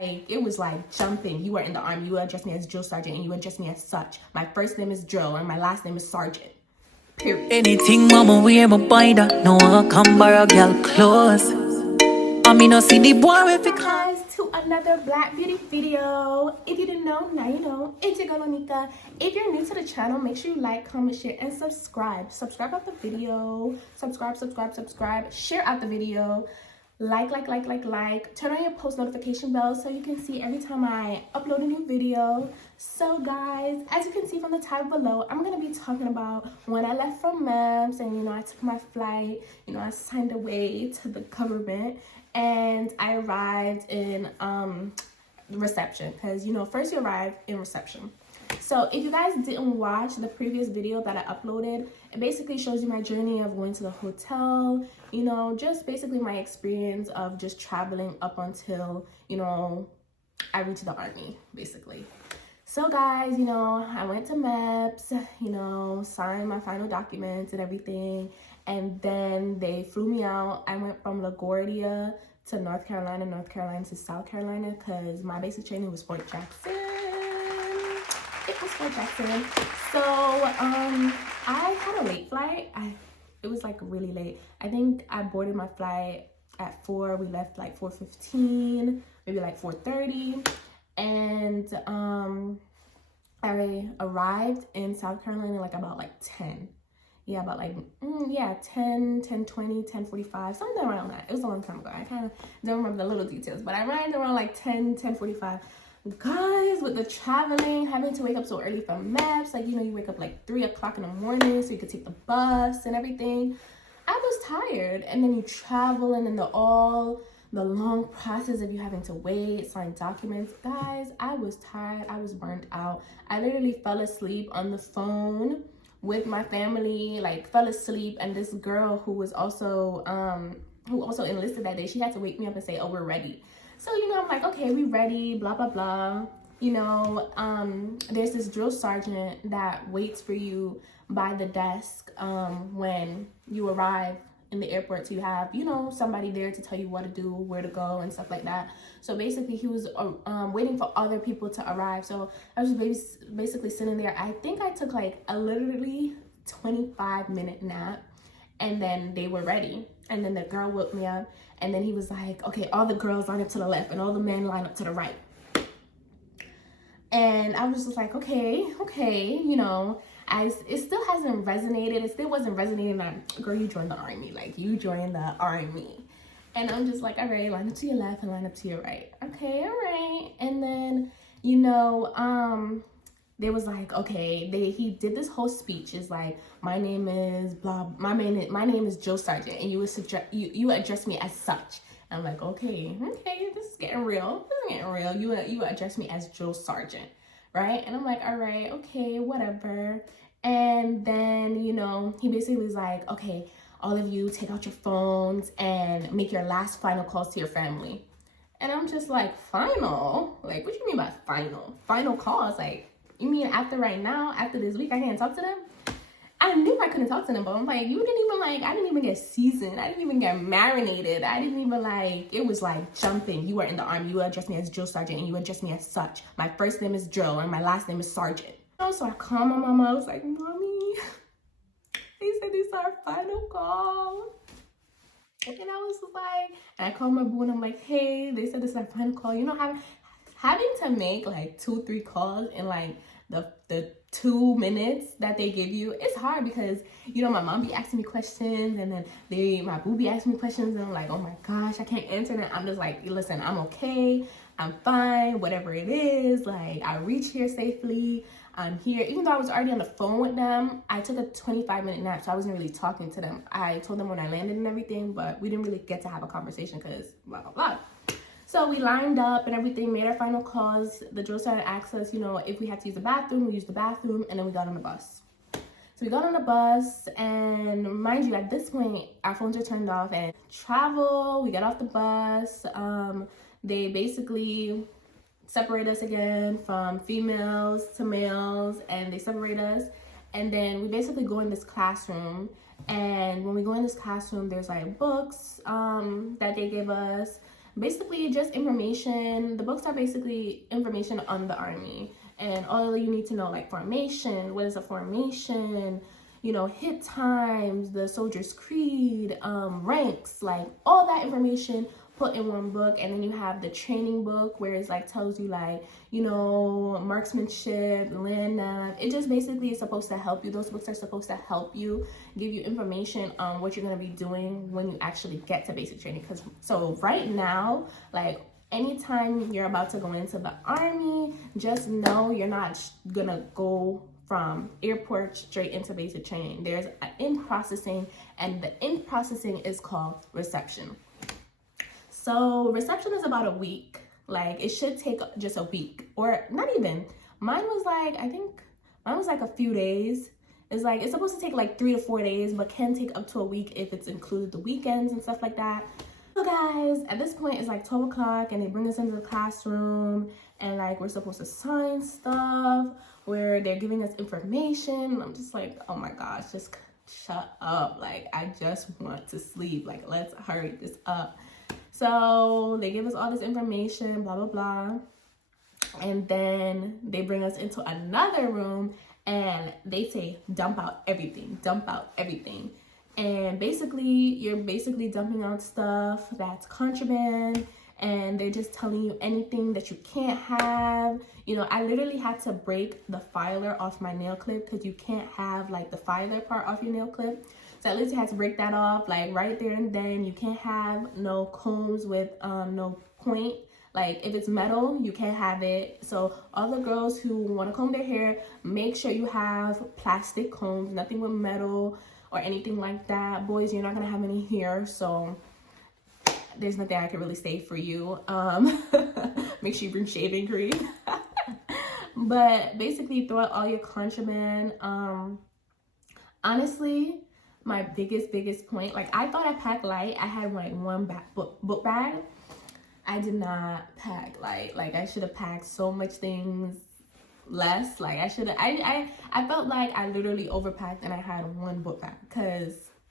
Like, it was like jumping. You are in the army. You address me as drill sergeant and you address me as such. My first name is drill and my last name is sergeant. Period. Anything mama wear my buy that. No one come borrow girl clothes. I mean no see the boy with it. Guys, to another Black Beauty video. If you didn't know, now you know. It's your girl Onika. If you're new to the channel, make sure you like, comment, share, and subscribe. Subscribe out the video. Subscribe. Share out the video. Like. Turn on your post notification bell so you can see every time I upload a new video. So guys, as you can see from the title below, I'm going to be talking about when I left from MEMS and, I took my flight, I signed away to the government and I arrived in reception because, first you arrive in reception. So if you guys didn't watch the previous video that I uploaded, it basically shows you my journey of going to the hotel, just basically my experience of just traveling up until, I reached the army, basically. So guys, I went to MEPS, signed my final documents and everything, and then they flew me out. I went from LaGuardia to North Carolina to South Carolina because my basic training was Fort Jackson. It was Fort Jackson. So I had a late flight. It was like really late. I think I boarded my flight at 4. We left like 4:15, maybe like 4:30, and I arrived in South Carolina like about like 10. Yeah, about like 10, 10:20, 10:45, something around that. It was a long time ago. I kind of don't remember the little details, but I arrived around like 10, 10:45. Guys, with the traveling, having to wake up so early for MEPS, like, you wake up like 3 o'clock in the morning so you could take the bus and everything. I was tired. And then you travel and then the long process of you having to wait, sign documents. Guys, I was tired. I was burnt out. I literally fell asleep on the phone with my family, like fell asleep. And this girl who was also, who also enlisted that day, she had to wake me up and say, oh, we're ready. So, I'm like, okay, we ready, blah, blah, blah. There's this drill sergeant that waits for you by the desk when you arrive in the airport. So you have, somebody there to tell you what to do, where to go, and stuff like that. So basically, he was waiting for other people to arrive. So I was basically sitting there. I think I took like a literally 25-minute nap. And then they were ready. And then the girl woke me up. And then he was like, okay, all the girls line up to the left and all the men line up to the right. And I was just like, okay, it still hasn't resonated. It still wasn't resonating that, girl, you joined the army. Like, you joined the army. And I'm just like, all right, line up to your left and line up to your right. Okay, all right. And then, they was like, okay, he did this whole speech. Is like, my name is blah, my name is Jill Sargent, and you address me as such. And I'm like, okay, this is getting real. You address me as Jill Sargent, right? And I'm like, all right, okay, whatever. And then, he basically was like, okay, all of you take out your phones and make your last final calls to your family. And I'm just like, final? Like, what do you mean by final? Final calls? Like, you mean after right now, after this week, I can't talk to them? I knew I couldn't talk to them, but I'm like, I didn't even get seasoned. I didn't even get marinated. I didn't even it was like jumping. You are in the army. You address me as drill sergeant and you address me as such. My first name is drill and my last name is sergeant. So I called my mama. I was like, Mommy, they said this is our final call. And then I was like, and I called my boo and I'm like, hey, they said this is our final call. Having to make like 2-3 calls in like the 2 minutes that they give you, it's hard because my mom be asking me questions and then my boo be asking me questions and I'm like, oh my gosh, I can't answer that. I'm just like, listen, I'm okay, I'm fine, whatever it is, like I reached here safely, I'm here. Even though I was already on the phone with them, I took a 25-minute nap, so I wasn't really talking to them. I told them when I landed and everything, but we didn't really get to have a conversation because blah blah blah. So we lined up and everything, made our final calls. The drill sergeant asked us, if we had to use the bathroom, we used the bathroom, and then we got on the bus. So we got on the bus, and mind you, at this point, our phones are turned off, and travel, we got off the bus. They basically separate us again from females to males, and they separate us. And then we basically go in this classroom, and when we go in this classroom, there's like books that they give us. basically just information. The books are basically information on the Army and all you need to know, like formation, what is a formation, you know, hit times, the soldier's creed, ranks, like all that information put in one book. And then you have the training book where it's like tells you like, you know, marksmanship, land nav. It just basically is supposed to help you. Those books are supposed to help you, give you information on what you're going to be doing when you actually get to basic training. Because so right now, like anytime you're about to go into the Army, just know you're not gonna go from airport straight into basic training. There's an in processing, and the in processing is called reception. So reception is about a week. Like it should take just a week, or not even. Mine was like, I think mine was like a few days. It's like it's supposed to take like 3 to 4 days, but can take up to a week if it's included the weekends and stuff like that. So guys, at this point it's like 12 o'clock and they bring us into the classroom and like we're supposed to sign stuff where they're giving us information. I'm just like, oh my gosh, just shut up. Like I just want to sleep. Like let's hurry this up. So they give us all this information, blah, blah, blah. And then they bring us into another room and they say, dump out everything, dump out everything. And basically, you're basically dumping out stuff that's contraband, and they're just telling you anything that you can't have. You know, I literally had to break the filer off my nail clip because you can't have like the filer part off your nail clip. So at least I had to break that off like right there and then. You can't have no combs with no point. Like if it's metal, you can't have it. So all the girls who want to comb their hair, make sure you have plastic combs, nothing with metal or anything like that. Boys, you're not gonna have any hair, so there's nothing I can really say for you. Make sure you bring shaving cream. But basically throw out all your contraband. Honestly, my biggest point, like I thought I packed light. I had like one book bag. I did not pack light. Like I should have packed so much things less. Like I should have, I felt like I literally overpacked and I had one book bag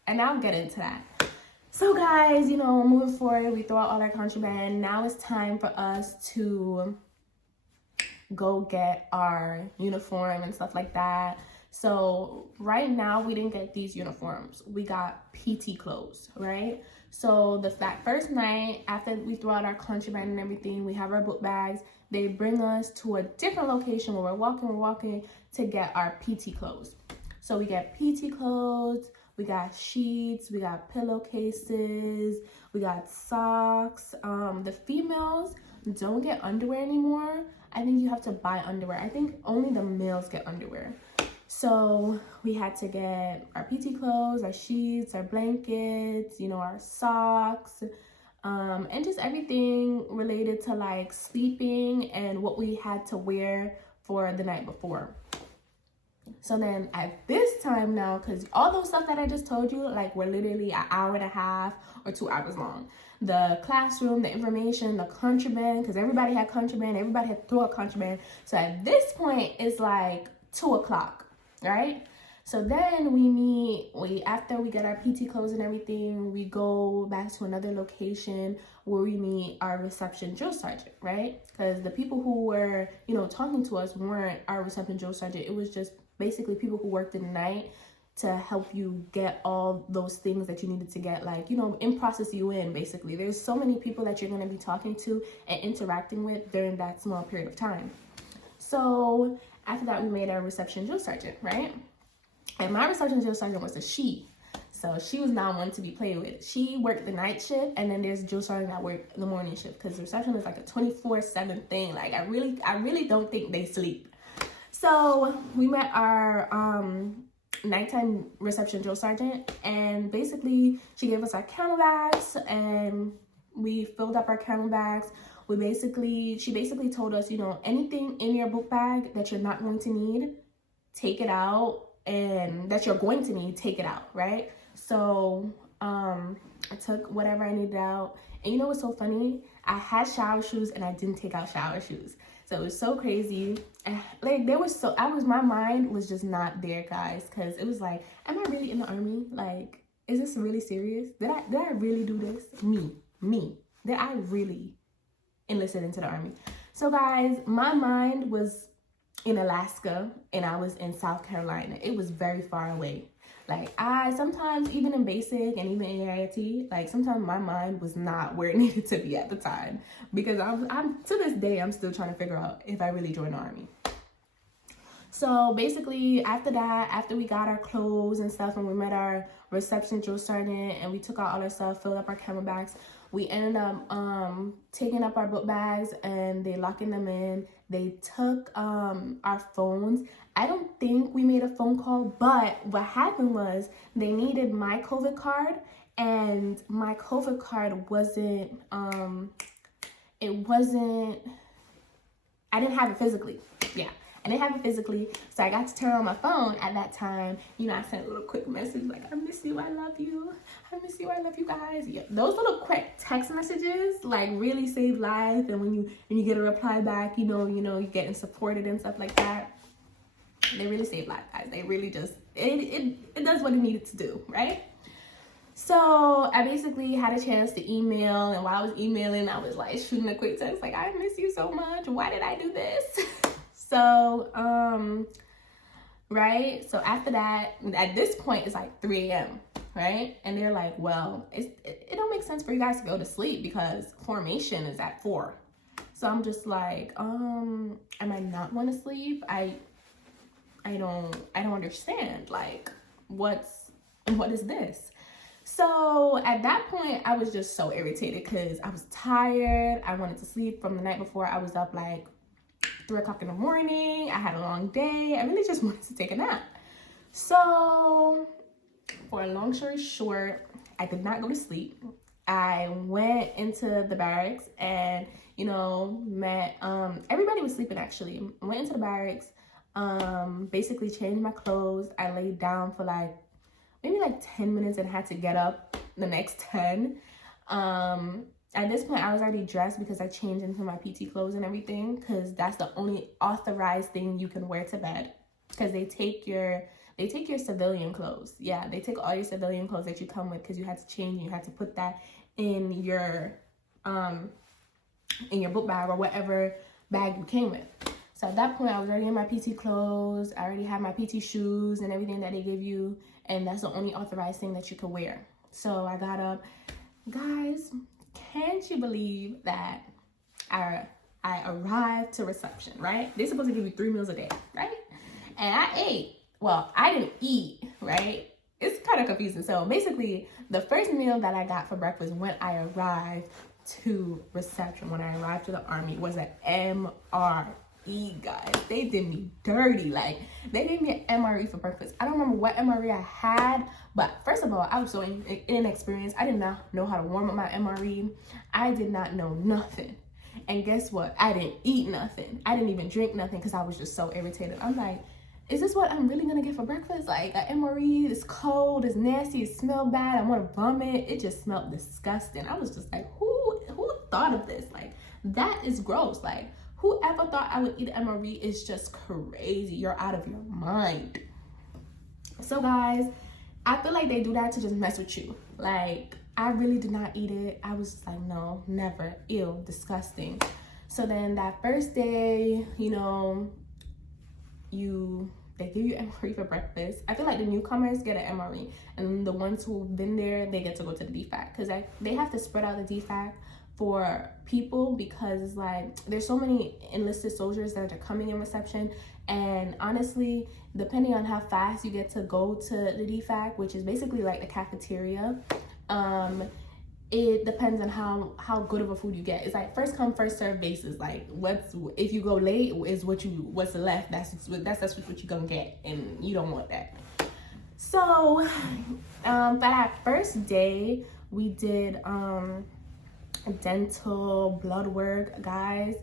and I'll get into that. So guys, you know, moving forward, we throw out all our contraband. Now it's time for us to go get our uniform and stuff like that. So right now we didn't get these uniforms. We got PT clothes, right? So that first night after we throw out our contraband and everything, we have our book bags. They bring us to a different location where we're walking to get our PT clothes. So we get PT clothes, we got sheets, we got pillowcases, we got socks. The females don't get underwear anymore. I think you have to buy underwear. I think only the males get underwear. So we had to get our PT clothes, our sheets, our blankets, you know, our socks, and just everything related to like sleeping and what we had to wear for the night before. So then at this time now, because all those stuff that I just told you, like were literally an hour and a half or 2 hours long. The classroom, the information, the contraband, because everybody had contraband, everybody had to throw a contraband. So at this point, it's like 2 o'clock, right? So then after we get our PT clothes and everything, we go back to another location where we meet our reception drill sergeant, right? Because the people who were, you know, talking to us weren't our reception drill sergeant. It was just basically people who worked in the night to help you get all those things that you needed to get, like, you know, in process you in, basically. There's so many people that you're going to be talking to and interacting with during that small period of time. So after that, we made our reception drill sergeant, right? And my reception drill sergeant was a she. So she was not one to be played with. She worked the night shift, and then there's a drill sergeant that worked the morning shift, because reception is like a 24/7 thing. Like I really don't think they sleep. So we met our nighttime reception drill sergeant, and basically she gave us our camel bags and we filled up our camel bags. She basically told us, you know, anything in your book bag that you're not going to need, take it out, and that you're going to need, take it out, right? So I took whatever I needed out. And you know what's so funny? I had shower shoes and I didn't take out shower shoes. So it was so crazy. Like my mind was just not there, guys, because it was like, am I really in the army? Like, is this really serious? Did I really do this? Me. that I really enlisted into the Army. So guys, my mind was in Alaska and I was in South Carolina. It was very far away. Like I sometimes, even in basic and even in AIT, like sometimes my mind was not where it needed to be at the time, because I'm to this day I'm still trying to figure out if I really joined the Army. So basically after that, after we got our clothes and stuff and we met our reception drill sergeant and we took out all our stuff, filled up our camelbacks, we ended up taking up our book bags and they locking them in. They took our phones. I don't think we made a phone call, but what happened was they needed my COVID card, and my COVID card wasn't, I didn't have it physically. Yeah. I didn't have it physically, so I got to turn on my phone at that time. You know, I sent a little quick message like, I miss you, I love you. I miss you, I love you guys. Yeah, those little quick text messages like really save life. And when you get a reply back, you know, you're getting supported and stuff like that. They really save life, guys. They really just, it does what it needed to do, right? So I basically had a chance to email, and while I was emailing, I was like shooting a quick text like, I miss you so much. Why did I do this? So, right? So after that, at this point, it's like 3 a.m., right? And they're like, well, it don't make sense for you guys to go to sleep because formation is at 4. So I'm just like, am I not going to sleep? I don't understand. Like, what is this? So at that point, I was just so irritated because I was tired. I wanted to sleep from the night before. I was up like 3 o'clock in the morning. I had a long day. I really just wanted to take a nap. So for a long story short, I did not go to sleep. I went into the barracks and, met, everybody was sleeping actually. I went into the barracks, basically changed my clothes. I laid down for maybe 10 minutes and had to get up the next 10. At this point, I was already dressed because I changed into my PT clothes and everything, because that's the only authorized thing you can wear to bed, because they take your civilian clothes. Yeah, they take all your civilian clothes that you come with, because you had to change and you had to put that in your book bag or whatever bag you came with. So at that point, I was already in my PT clothes. I already had my PT shoes and everything that they give you, and that's the only authorized thing that you could wear. So I got up. Guys, can't you believe that I arrived to reception, right? They're supposed to give you 3 meals a day, right? And I ate. Well, I didn't eat, right? It's kind of confusing. So basically, the first meal that I got for breakfast when I arrived to reception, when I arrived to the Army, was an MRE, guys. They did me dirty. Like, they gave me an MRE for breakfast. I don't remember what MRE I had, but first of all, I was so inexperienced. I did not know how to warm up my MRE. I did not know nothing. And guess what? I didn't eat nothing. I didn't even drink nothing because I was just so irritated. I'm like, is this what I'm really gonna get for breakfast? Like, an MRE, it's cold, it's nasty, it smelled bad, I wanna vomit. It just smelled disgusting. I was just like, who thought of this? Like, that is gross. Like, whoever thought I would eat MRE is just crazy. You're out of your mind. So guys, I feel like they do that to just mess with you. Like, I really did not eat it. I was just like, no, never. Ew, disgusting. So then that first day, they give you MRE for breakfast. I feel like the newcomers get an MRE, and the ones who've been there, they get to go to the DFAC, because they have to spread out the DFAC for people, because there's so many enlisted soldiers that are coming in reception, and honestly, depending on how fast you get to go to the DFAC, which is basically like the cafeteria, it depends on how good of a food you get. It's like first come first serve basis. Like, if you go late is what's left. That's what you're gonna get, and you don't want that. So for that first day, we did dental, blood work, guys.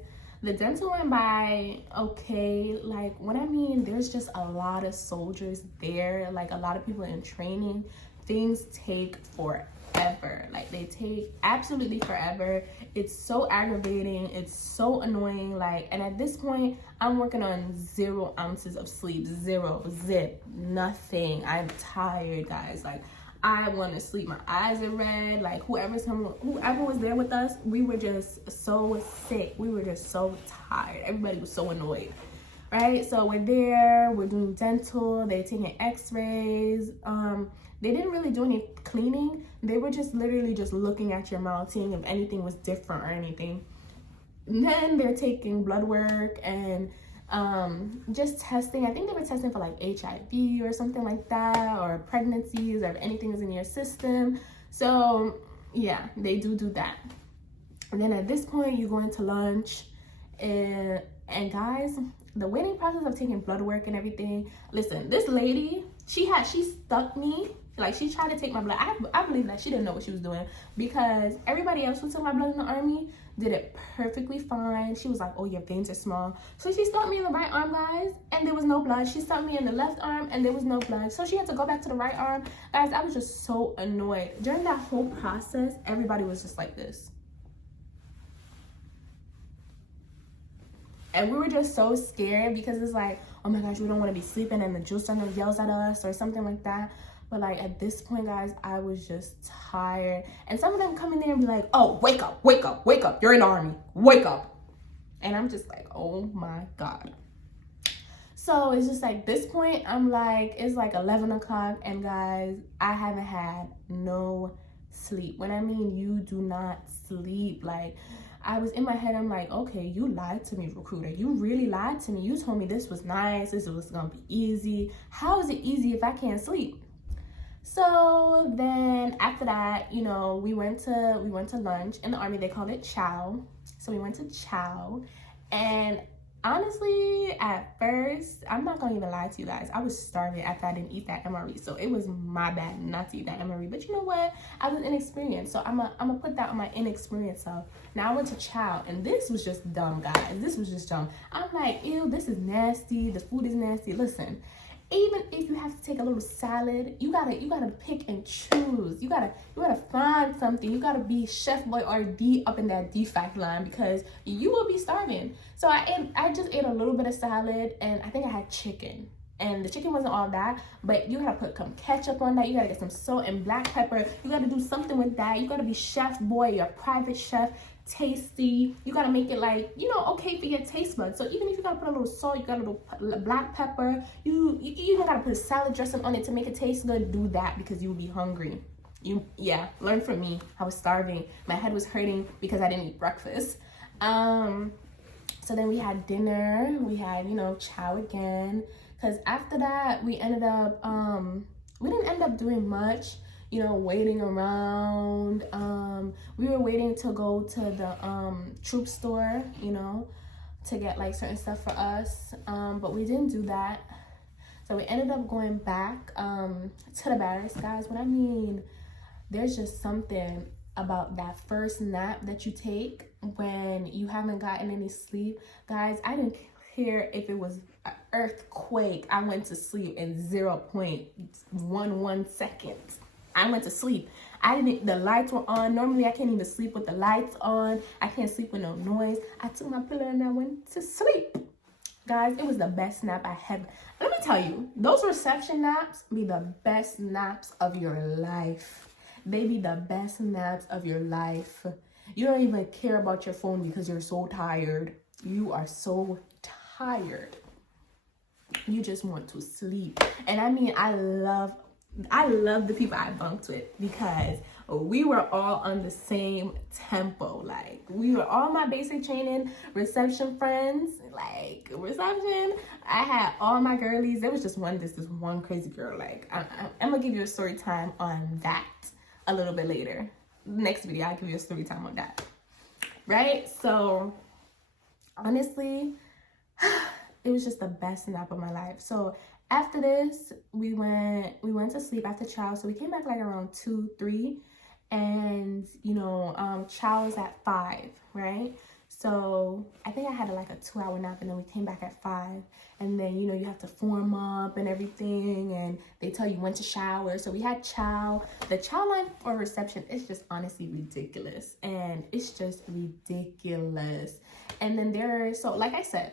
The dental went by okay. Like, what I mean, there's just a lot of soldiers there, like a lot of people in training. Things take forever. Like, they take absolutely forever. It's so aggravating, it's so annoying. Like, and at this point, I'm working on 0 ounces of sleep. Zip, nothing. I'm tired, guys. Like, I want to sleep. My eyes are red. Like whoever was there with us, we were just so sick. We were just so tired. Everybody was so annoyed. Right? So we're there, we're doing dental, they're taking x-rays. They didn't really do any cleaning. They were just literally just looking at your mouth, seeing if anything was different or anything. And then they're taking blood work and just testing. I think they were testing for like HIV or something like that, or pregnancies, or if anything is in your system. So yeah, they do that. And then at this point you go into lunch, and guys, the waiting process of taking blood work and everything, listen, this lady, she stuck me. Like, she tried to take my blood. I believe that she didn't know what she was doing, because everybody else who took my blood in the army did it perfectly fine. She was like, oh, your veins are small. So she stuck me in the right arm, guys, and there was no blood. She stuck me in the left arm and there was no blood. So she had to go back to the right arm. Guys, I was just so annoyed. During that whole process, everybody was just like this. And we were just so scared, because it's like, oh my gosh, we don't want to be sleeping and the drill sergeant yells at us or something like that. But like at this point, guys, I was just tired. And some of them come in there and be like, oh, wake up, wake up, wake up. You're in the army. Wake up. And I'm just like, oh my God. So it's just like, this point, I'm like, it's like 11 o'clock. And guys, I haven't had no sleep. When I mean you do not sleep, like, I was in my head, I'm like, okay, you lied to me, recruiter. You really lied to me. You told me this was nice, this was gonna be easy. How is it easy if I can't sleep? So then after that, you know, we went to lunch. In the army, they called it chow. So we went to chow. And honestly, at first, I'm not gonna even lie to you guys, I was starving after I didn't eat that MRE. So it was my bad not to eat that MRE. But you know what? I was inexperienced. So I'm gonna put that on my inexperience self. Now I went to chow, and this was just dumb, guys. This was just dumb. I'm like, ew, this is nasty. The food is nasty. Listen, even if you have to take a little salad, you gotta pick and choose. You gotta find something. You gotta be Chef Boyardee up in that defect line, because you will be starving. So I just ate a little bit of salad, and I think I had chicken. And the chicken wasn't all that, but you gotta put some ketchup on that. You gotta get some salt and black pepper. You gotta do something with that. You gotta be Chef Boy, your private chef. Tasty. You gotta make it like, you know, okay for your taste buds. So even if you gotta put a little salt, you got a little black pepper, you even gotta put a salad dressing on it to make it taste good. Do that, because you will be hungry. Learn from me. I was starving. My head was hurting because I didn't eat breakfast. So then we had dinner. We had, you know, chow again, because after that we ended up we didn't end up doing much, you know, waiting around. We were waiting to go to the troop store, you know, to get like certain stuff for us, but we didn't do that. So we ended up going back to the barracks, guys. When I mean, there's just something about that first nap that you take when you haven't gotten any sleep. Guys, I didn't care if it was an earthquake. I went to sleep in 0.11 seconds. I went to sleep. The lights were on. Normally I can't even sleep with the lights on. I can't sleep with no noise. I took my pillow and I went to sleep. Guys, it was the best nap I had. Let me tell you, those reception naps be the best naps of your life. They be the best naps of your life. You don't even care about your phone because you're so tired. You are so tired. You just want to sleep. And I mean, I love the people I bunked with, because we were all on the same tempo. Like, we were all my basic training reception friends. Like, reception, I had all my girlies. There was just this one crazy girl. Like, I'm gonna give you a story time on that a little bit later. Next video, I'll give you a story time on that. Right? So honestly, it was just the best nap of my life. So after this, we went to sleep after chow. So we came back like around 2, 3, and you know, chow was at 5, right? So I think I had like a 2-hour nap, and then we came back at 5. And then, you know, you have to form up and everything, and they tell you when to shower. So we had chow. The chow line for reception is just honestly ridiculous, and it's just ridiculous. And then so like I said,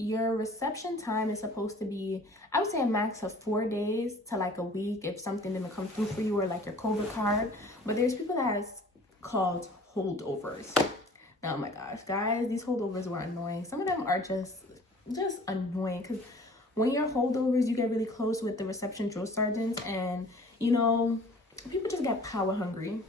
your reception time is supposed to be, I would say, a max of 4 days to like a week if something didn't come through for you, or like your COVID card. But there's people that is called holdovers. Oh my gosh, guys, these holdovers were annoying. Some of them are just annoying, because when you're holdovers, you get really close with the reception drill sergeants, and you know, people just get power hungry.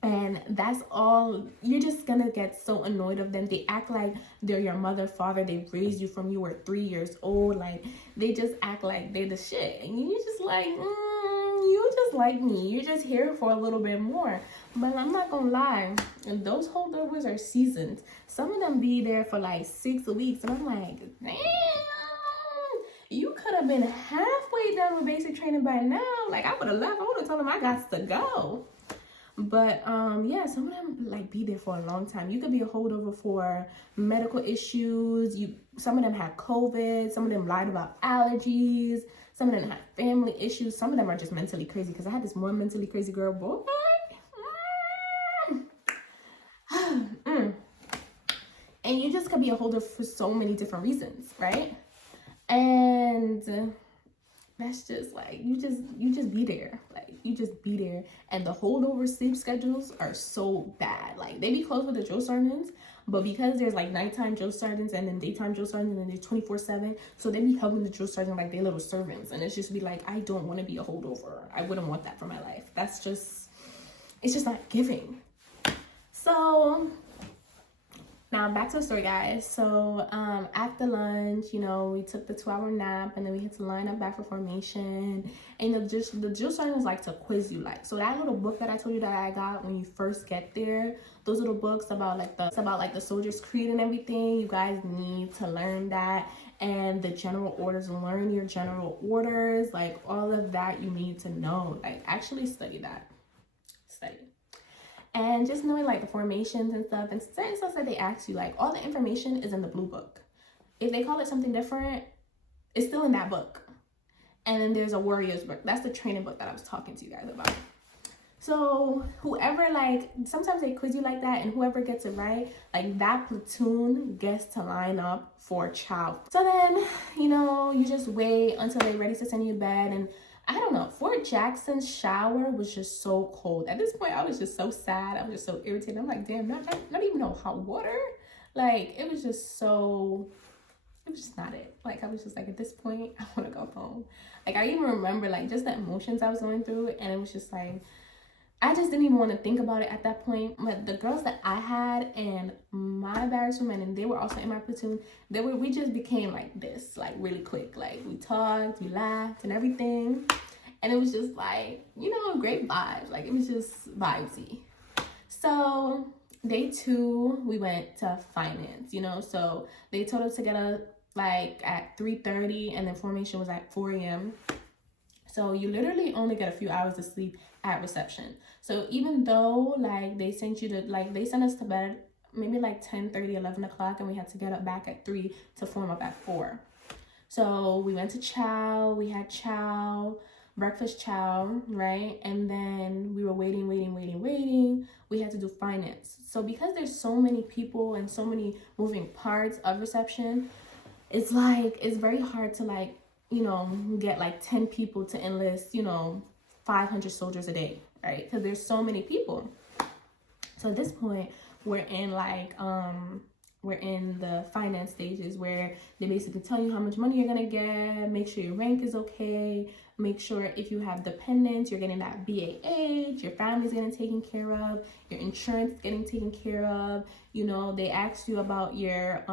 And that's all. You're just gonna get so annoyed of them. They act like they're your mother, father. They raised you from you were 3 years old. Like, they just act like they're the shit. And you're just like, you just like me. You're just here for a little bit more. But I'm not gonna lie. And those holdovers are seasoned. Some of them be there for like 6 weeks. And I'm like, damn. You could have been halfway done with basic training by now. Like, I would have left. I would have told them I got to go. But yeah, some of them like be there for a long time. You could be a holdover for medical issues. Some of them had COVID. Some of them lied about allergies. Some of them had family issues. Some of them are just mentally crazy. Because I had this one mentally crazy girl, boy. And you just could be a holder for so many different reasons, right? And that's just like, you just be there. Like, you just be there. And the holdover sleep schedules are so bad. Like, they be close with the drill sergeants, but because there's like nighttime drill sergeants and then daytime drill sergeants, and they're 24/7, so they be helping the drill sergeant like they little servants. And it's just be like, I don't want to be a holdover. I wouldn't want that for my life. That's just, it's just not giving. So now back to the story, guys. So after lunch, you know, we took the 2-hour nap, and then we had to line up back for formation. And the drill sergeants like to quiz you. Like, so that little book that I told you that I got when you first get there, those little books about like the soldier's creed and everything, you guys need to learn that. And the general orders, learn your general orders, like all of that you need to know. Like, actually study that. And just knowing like the formations and stuff, and certain stuff that they ask you, like all the information is in the blue book. If they call it something different, it's still in that book. And then there's a warrior's book. That's the training book that I was talking to you guys about. So whoever, like, sometimes they quiz you like that, and whoever gets it right, like that platoon gets to line up for chow. So then, you know, you just wait until they're ready to send you to bed. And I don't know, Fort Jackson's shower was just so cold. At this point, I was just so sad. I was just so irritated. I'm like, damn, not even no hot water. Like, it was just not it. Like, I was just like, at this point, I want to go home. Like, I even remember, like, just the emotions I was going through. And it was just like, I just didn't even want to think about it at that point. But the girls that I had and my barracks women, and they were also in my platoon, we just became like this, like really quick. Like, we talked, we laughed and everything. And it was just like, you know, great vibes. Like, it was just vibesy. So day 2, we went to finance, you know. So they told us to get up like at 3:30, and then formation was at 4 a.m. So you literally only get a few hours of sleep at reception. So even though like they sent us to bed maybe like 10:30, 11 o'clock, and we had to get up back at 3 to form up at 4. So we went to chow, we had chow, breakfast chow, right? And then we were waiting. We had to do finance. So because there's so many people and so many moving parts of reception, it's like, it's very hard to like, you know, get like 10 people to enlist, you know, 500 soldiers a day, right? Because there's so many people. So at this point, we're in the finance stages, where they basically tell you how much money you're gonna get, make sure your rank is okay, make sure if you have dependents, you're getting that BAH, your family's getting taken care of, your insurance is getting taken care of. You know, they ask you about your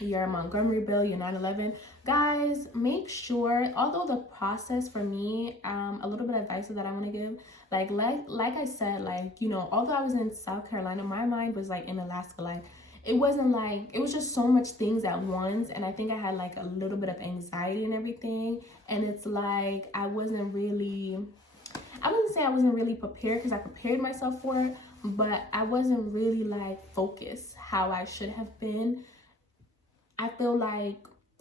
Montgomery bill, your 9/11. Guys, make sure, although the process for me, a little bit of advice that I want to give, like I said, like, you know, although I was in South Carolina, my mind was like in Alaska. Like, it wasn't like, it was just so much things at once, and I think I had like a little bit of anxiety and everything. And it's like, I wouldn't say I wasn't really prepared, because I prepared myself for it, but I wasn't really like focused how I should have been. I feel like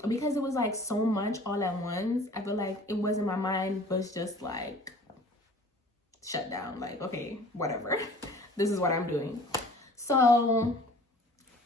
because it was like so much all at once, I feel like it wasn't, my mind was just like shut down, like, okay, whatever, this is what I'm doing. So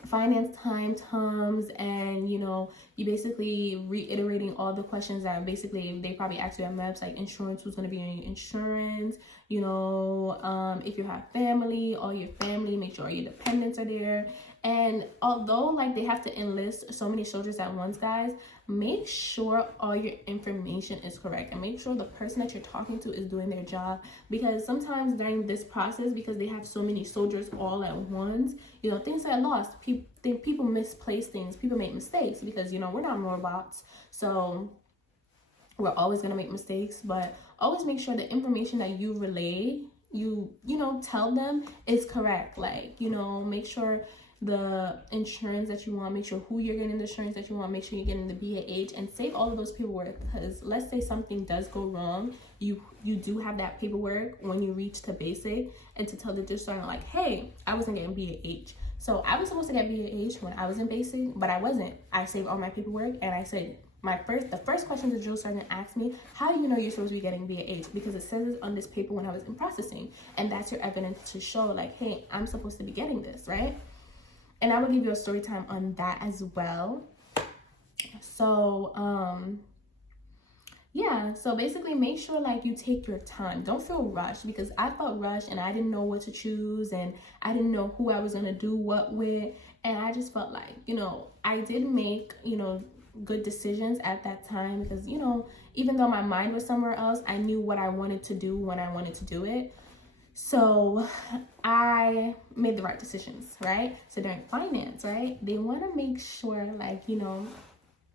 finance time comes, and you basically reiterating all the questions that basically they probably ask you at MEPS, like insurance, who's going to be in insurance, if you have family, all your family, make sure all your dependents are there. And although like they have to enlist so many soldiers at once, guys, make sure all your information is correct, and make sure the person that you're talking to is doing their job, because sometimes during this process, because they have so many soldiers all at once, things are lost. People misplace things, people make mistakes, because we're not robots, so we're always going to make mistakes. But always make sure the information that you relay, tell them is correct. Like, make sure the insurance that you want, make sure who you're getting the insurance that you want, make sure you're getting the BAH, and save all of those paperwork, because let's say something does go wrong, you do have that paperwork when you reach to basic, and to tell the district like, hey, I wasn't getting BAH. So I was supposed to get BAH when I was in basic, but I wasn't. I saved all my paperwork, and I said the first question the drill sergeant asked me, how do you know you're supposed to be getting BAH? Because it says it on this paper when I was in processing, and that's your evidence to show like, hey, I'm supposed to be getting this, right? And I will give you a story time on that as well. So, yeah, so basically make sure like you take your time. Don't feel rushed, because I felt rushed and I didn't know what to choose, and I didn't know who I was going to do what with. And I just felt like, I did make, good decisions at that time, because, even though my mind was somewhere else, I knew what I wanted to do when I wanted to do it. So I made the right decisions, right? So during finance, right, they want to make sure like,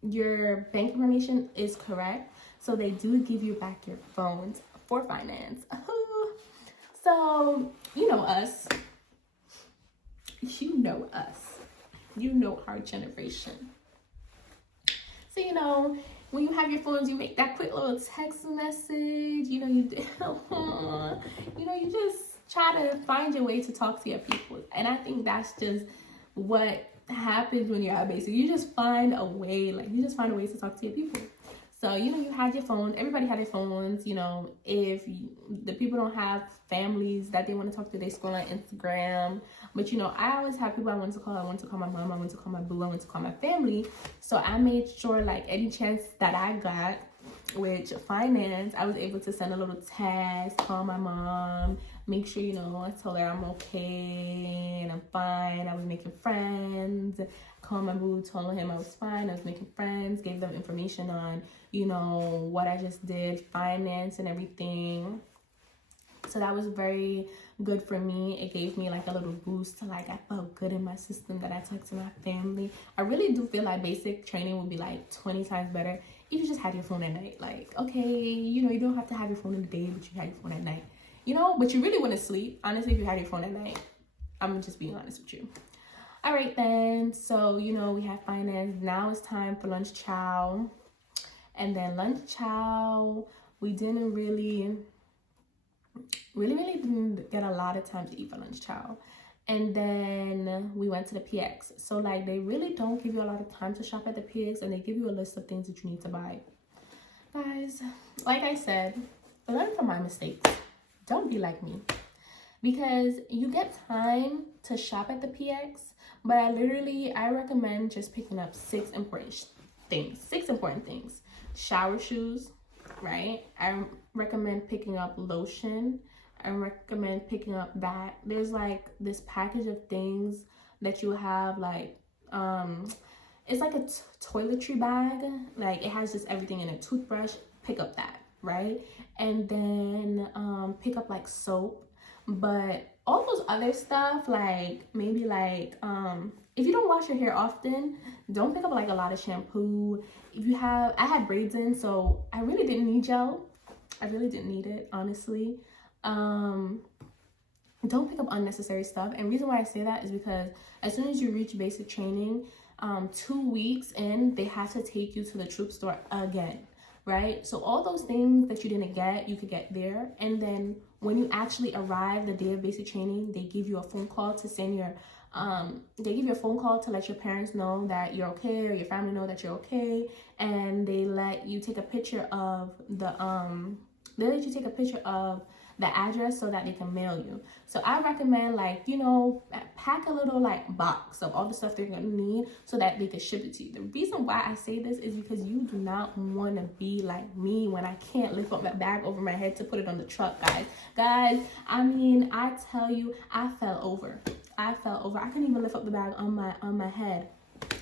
your bank information is correct. So they do give you back your phones for finance. So, us. Our generation. So, when you have your phones, you make that quick little text message, you just try to find your way to talk to your people. And I think that's just what happens when you're at basic. You just find a way, to talk to your people. So, you had your phone, everybody had their phones, if the people don't have families that they want to talk to, they scroll on Instagram. But, I always have people I want to call. I want to call my mom, I want to call my boo, I want to call my family. So I made sure like any chance that I got with finance, I was able to send a little text, call my mom, make sure, I told her I'm okay and I'm fine. I was making friends. Called my boo, told him I was fine. I was making friends, gave them information on, what I just did, finance and everything. So that was very good for me. It gave me like a little boost to like, I felt good in my system that I talked to my family. I really do feel like basic training would be like 20 times better if you just had your phone at night. Like, okay, you don't have to have your phone in the day, but you had your phone at night. But you really want to sleep, honestly, if you had your phone at night. I'm just being honest with you. All right, then. So, we have finance. Now it's time for lunch chow. And then lunch chow, we didn't really didn't get a lot of time to eat for lunch chow. And then we went to the PX. So, like, they really don't give you a lot of time to shop at the PX, and they give you a list of things that you need to buy. Guys, like I said, learn from my mistakes. Don't be like me. Because you get time to shop at the PX, but I recommend just picking up 6 important things. Shower shoes, right? I recommend picking up lotion. I recommend picking up that. There's like this package of things that you have, like, it's like a toiletry bag. Like, it has just everything in a toothbrush. Pick up that, right? And then pick up like soap. But all those other stuff, like maybe like if you don't wash your hair often, don't pick up like a lot of shampoo. I had braids in, so I really didn't need gel. I really didn't need it, honestly. Don't pick up unnecessary stuff. And reason why I say that is because as soon as you reach basic training, 2 weeks in, they have to take you to the troop store again, right? So all those things that you didn't get, you could get there. And then when you actually arrive the day of basic training, they give you a phone call to send your they give you a phone call to let your parents know that you're okay, or your family know that you're okay. And they let you take a picture of the address so that they can mail you. So I recommend, like, you know, pack a little like box of all the stuff they're gonna need so that they can ship it to you. The reason why I say this is because you do not want to be like me when I can't lift up my bag over my head to put it on the truck, guys. I mean, I tell you, I fell over. I couldn't even lift up the bag on my head.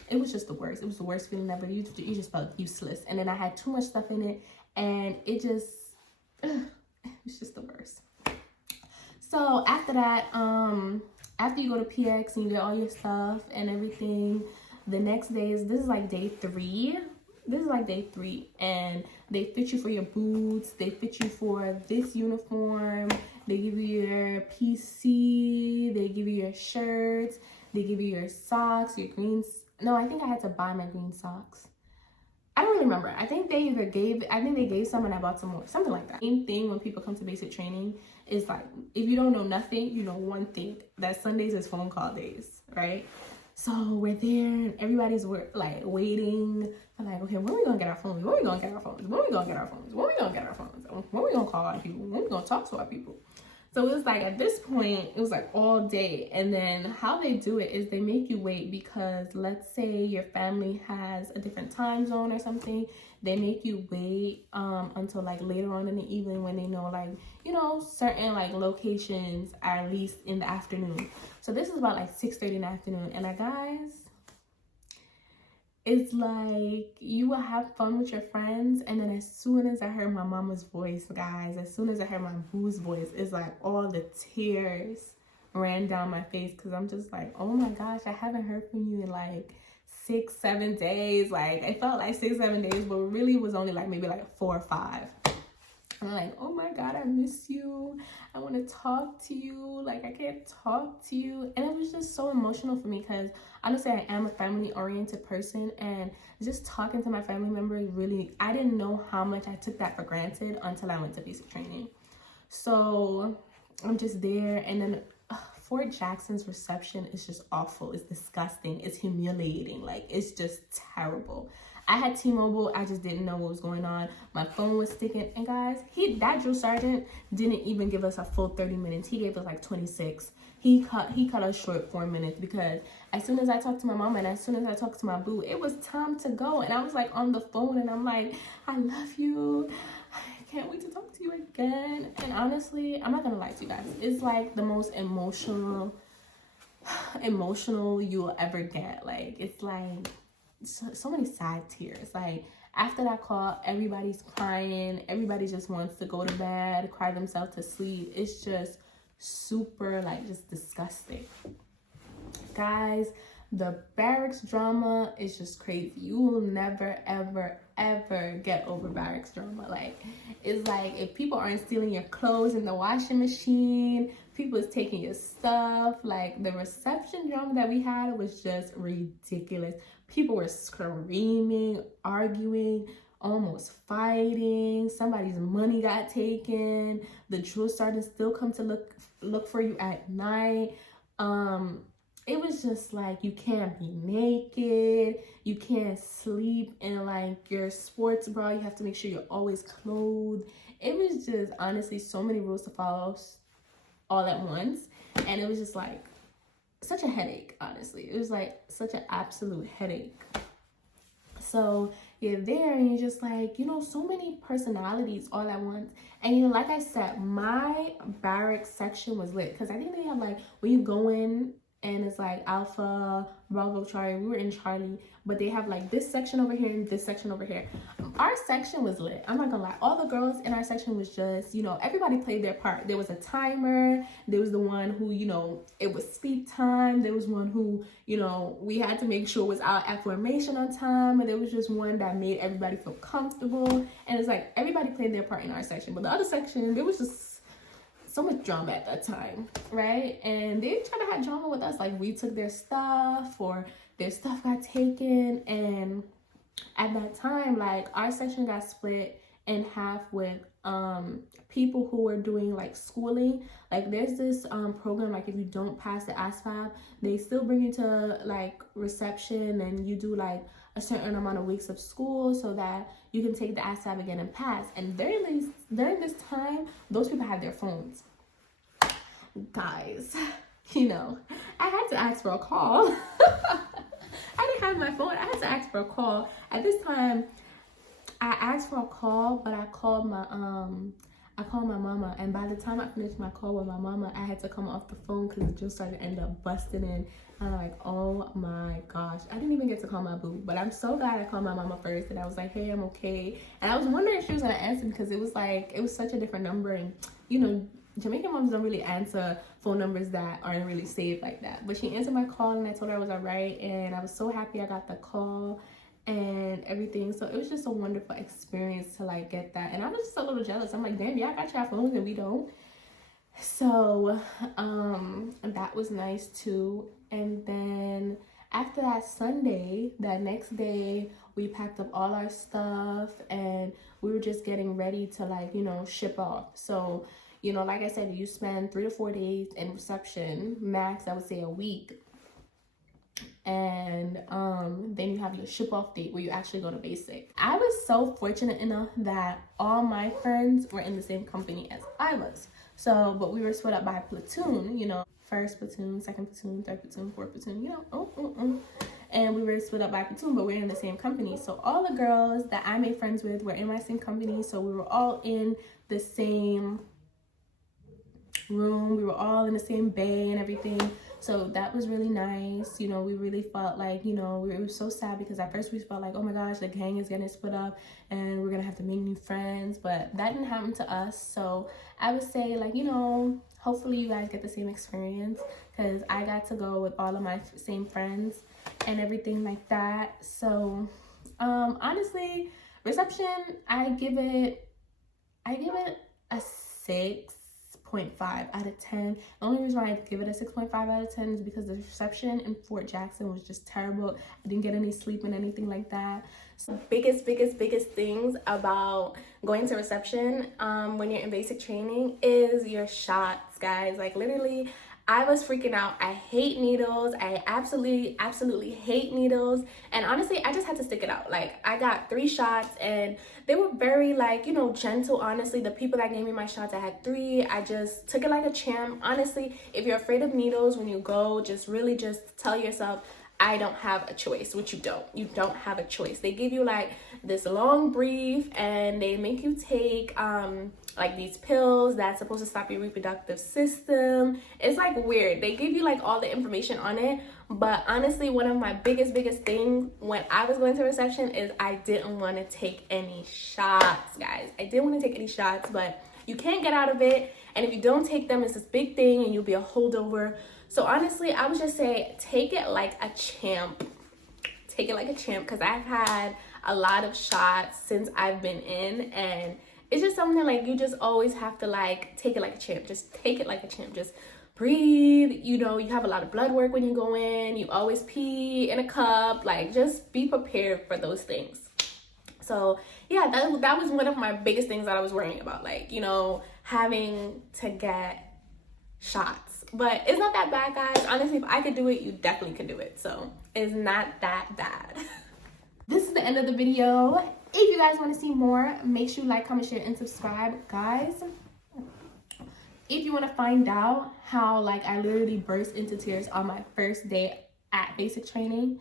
It was just the worst. It was the worst feeling ever. You just felt useless. And then I had too much stuff in it, and it was just the worst. So after that, after you go to PX and you get all your stuff and everything, the next day this is like day 3. This is like day 3, and they fit you for your boots. They fit you for this uniform. They give you your PC. They give you your shirts. They give you your socks, your greens. No, I think I had to buy my green socks. I don't really remember. I think they gave some and I bought some more. Something like that. Same thing when people come to basic training is like, if you don't know nothing, you know one thing. That Sundays is phone call days, right? So we're there and everybody's like waiting. I'm like, okay, when are we gonna get our phones? When are we gonna get our phones? When are we gonna get our phones? When are we gonna get our phones? When are we gonna call our people? When are we gonna talk to our people? So it was like, at this point, it was like all day. And then how they do it is they make you wait because let's say your family has a different time zone or something. They make you wait until like later on in the evening when they know, like, you know, certain like locations are at least in the afternoon. So this is about like 6:30 in the afternoon. And guys, it's like you will have fun with your friends, and then as soon as I heard my mama's voice, guys, as soon as I heard my boo's voice, it's like all the tears ran down my face because I'm just like, oh my gosh, I haven't heard from you in like 6-7 days. Like, it felt like 6-7 days, but really it was only like maybe like 4 or 5. I'm like, oh my God, I miss you. I want to talk to you. Like, I can't talk to you. And it was just so emotional for me because honestly, I am a family-oriented person. And just talking to my family members, really, I didn't know how much I took that for granted until I went to basic training. So I'm just there. And then Fort Jackson's reception is just awful. It's disgusting. It's humiliating. Like, it's just terrible. I had T-Mobile. I just didn't know what was going on. My phone was sticking. And guys, that drill sergeant didn't even give us a full 30 minutes. He gave us like 26. He cut us short 4 minutes because as soon as I talked to my mom and as soon as I talked to my boo, it was time to go. And I was like on the phone and I'm like, I love you. I can't wait to talk to you again. And honestly, I'm not gonna lie to you guys. It's like the most emotional you'll ever get. Like, it's like so many sad tears. Like, after that call, everybody's crying. Everybody just wants to go to bed, cry themselves to sleep. It's just super, like, just disgusting. Guys, the barracks drama is just crazy. You will never, ever, ever get over barracks drama. Like, it's like if people aren't stealing your clothes in the washing machine, people is taking your stuff. Like, the reception drama that we had was just ridiculous. People were screaming, arguing, almost fighting. Somebody's money got taken. The drill sergeant still come to look for you at night. It was just like, you can't be naked. You can't sleep in like your sports bra. You have to make sure you're always clothed. It was just honestly so many rules to follow all at once. And it was just like such a headache, honestly. It was like such an absolute headache. So you're there and you're just like, you know, so many personalities all at once. And, you know, like I said, my barracks section was lit because I think they have like, when you go in and it's like Alpha, Bravo, Charlie, we were in Charlie, but they have like this section over here and this section over here. Our section was lit. I'm not gonna lie. All the girls in our section was just, you know, everybody played their part. There was a timer. There was the one who, you know, it was sleep time. There was one who, you know, we had to make sure was out at formation on time. And there was just one that made everybody feel comfortable. And it's like everybody played their part in our section. But the other section, there was just so much drama at that time, right? And they tried to have drama with us. Like, we took their stuff or their stuff got taken. And at that time, like, our section got split in half with people who are doing like schooling. Like there's this program, like if you don't pass the ASVAB, they still bring you to like reception, and you do like a certain amount of weeks of school so that you can take the ASVAB again and pass. And during this time, those people have their phones. Guys, you know, I had to ask for a call. I didn't have my phone. I had to ask for a call. At this time, I asked for a call, but I called my mama, and by the time I finished my call with my mama, I had to come off the phone because it just started to end up busting in. And I'm like, oh my gosh, I didn't even get to call my boo, but I'm so glad I called my mama first, and I was like, hey, I'm okay. And I was wondering if she was gonna answer because it was such a different number, and you know, Jamaican moms don't really answer phone numbers that aren't really saved like that. But she answered my call, and I told her I was all right, and I was so happy I got the call and everything. So it was just a wonderful experience to like get that, and I was just a little jealous. I'm like, damn, y'all got your phones and we don't. So that was nice too. And then after that Sunday, that next day, we packed up all our stuff and we were just getting ready to like, you know, ship off. So, you know, like I said, you spend 3 to 4 days in reception, max I would say a week. And then you have your ship off date where you actually go to basic. I was so fortunate enough that all my friends were in the same company as I was. So, but we were split up by platoon, you know, first platoon, second platoon, third platoon, fourth platoon, you know, and we were split up by platoon, but we're in the same company. So all the girls that I made friends with were in my same company. So we were all in the same room, we were all in the same bay and everything. So that was really nice. You know, we really felt like, you know, we were so sad because at first we felt like, oh my gosh, the gang is getting split up and we're gonna have to make new friends, but that didn't happen to us. So I would say, like, you know, hopefully you guys get the same experience, because I got to go with all of my same friends and everything like that. So honestly, reception, I give it a 6.5 out of 10. The only reason why I give it a 6.5 out of 10 is because the reception in Fort Jackson was just terrible. I didn't get any sleep and anything like that. So biggest things about going to reception when you're in basic training is your shots, guys. Like literally, I was freaking out. I hate needles. I absolutely hate needles. And honestly, I just had to stick it out. Like I got 3 shots and they were very like, you know, gentle. Honestly, the people that gave me my shots, I had 3. I just took it like a champ. Honestly, if you're afraid of needles when you go, just really just tell yourself, I don't have a choice, which you don't. You don't have a choice. They give you like this long brief and they make you take like these pills that's supposed to stop your reproductive system. It's like weird. They give you like all the information on it. But honestly, one of my biggest things when I was going to reception is I didn't want to take any shots, guys. I didn't want to take any shots, but you can't get out of it. And if you don't take them, it's this big thing and you'll be a holdover. So honestly, I would just say take it like a champ. Take it like a champ, because I've had a lot of shots since I've been in, and it's just something like you just always have to like take it like a champ. Just take it like a champ. Just breathe. You know, you have a lot of blood work when you go in. You always pee in a cup. Like just be prepared for those things. So yeah, that was one of my biggest things that I was worrying about. Like, you know, having to get shots. But it's not that bad, guys. Honestly, if I could do it, you definitely could do it. So it's not that bad. This is the end of the video. If you guys want to see more, make sure you like, comment, share, and subscribe, guys. If you want to find out how like I literally burst into tears on my first day at basic training,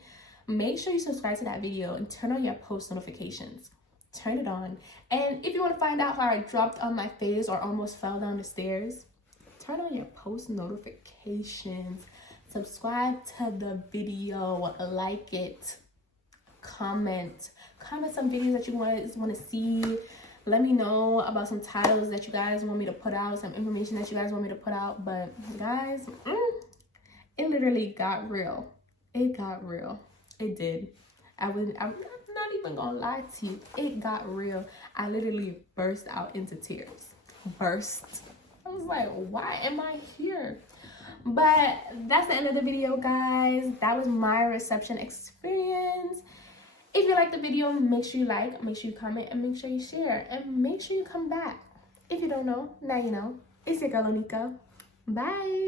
make sure you subscribe to that video and turn on your post notifications. Turn it on. And if you want to find out how I dropped on my face or almost fell down the stairs, turn on your post notifications. Subscribe to the video, like it, comment some videos that you want to see. Let me know about some titles that you guys want me to put out, some information that you guys want me to put out. But guys, it literally got real. It got real. It did. I'm not even gonna lie to you. It got real. I literally burst out into tears. Burst. I was like, why am I here? But that's the end of the video, guys. That was my reception experience. If you like the video, make sure you like, make sure you comment, and make sure you share, and make sure you come back. If you don't know, now you know. It's your girl Onika. Bye.